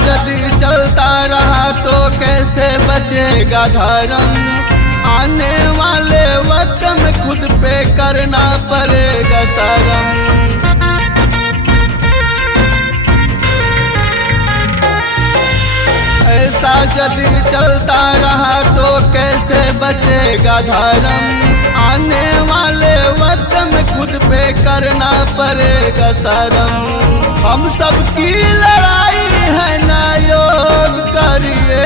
यदि चलता रहा तो कैसे बचेगा धर्म। आने वाले वक्त में खुद पे करना पड़ेगा शर्म। ऐसा यदि चलता रहा तो कैसे बचेगा धर्म। आने वाले वक्त में खुद पे करना पड़ेगा शर्म। हम सबकी लड़ाई है ना योग करिए,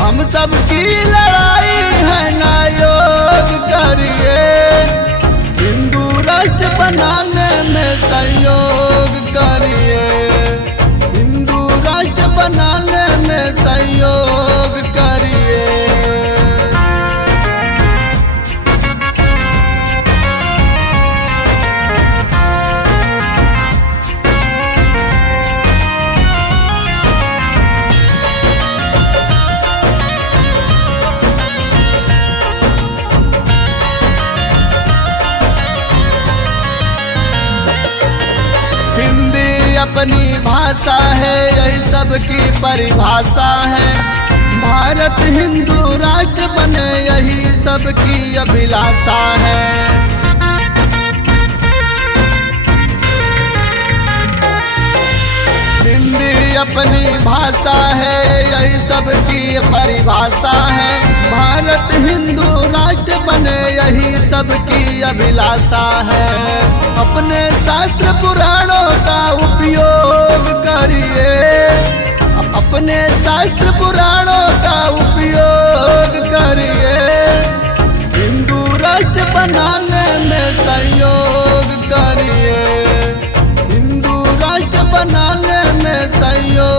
हम सबकी लड़ाई है ना योग करिए। हिंदू राष्ट्र बनाने में सहयोग करिए, हिंदू राष्ट्र बनाने में सहयोग करिए। हिंदी अपनी भाषा है, यही सबकी परिभाषा है। भारत हिंदू राष्ट्र बने यही सबकी अभिलाषा है। हिंदी अपनी भाषा है, यही सबकी परिभाषा है। भारत हिंदू राष्ट्र बने यही सबकी अभिलाषा है। अपने शास्त्र पुराणों का उपयोग करिए, अपने शास्त्र पुराणों का उपयोग करिए। हिंदू राष्ट्र बनाने में सहयोग करिए, हिंदू राष्ट्र बनाने में सहयोग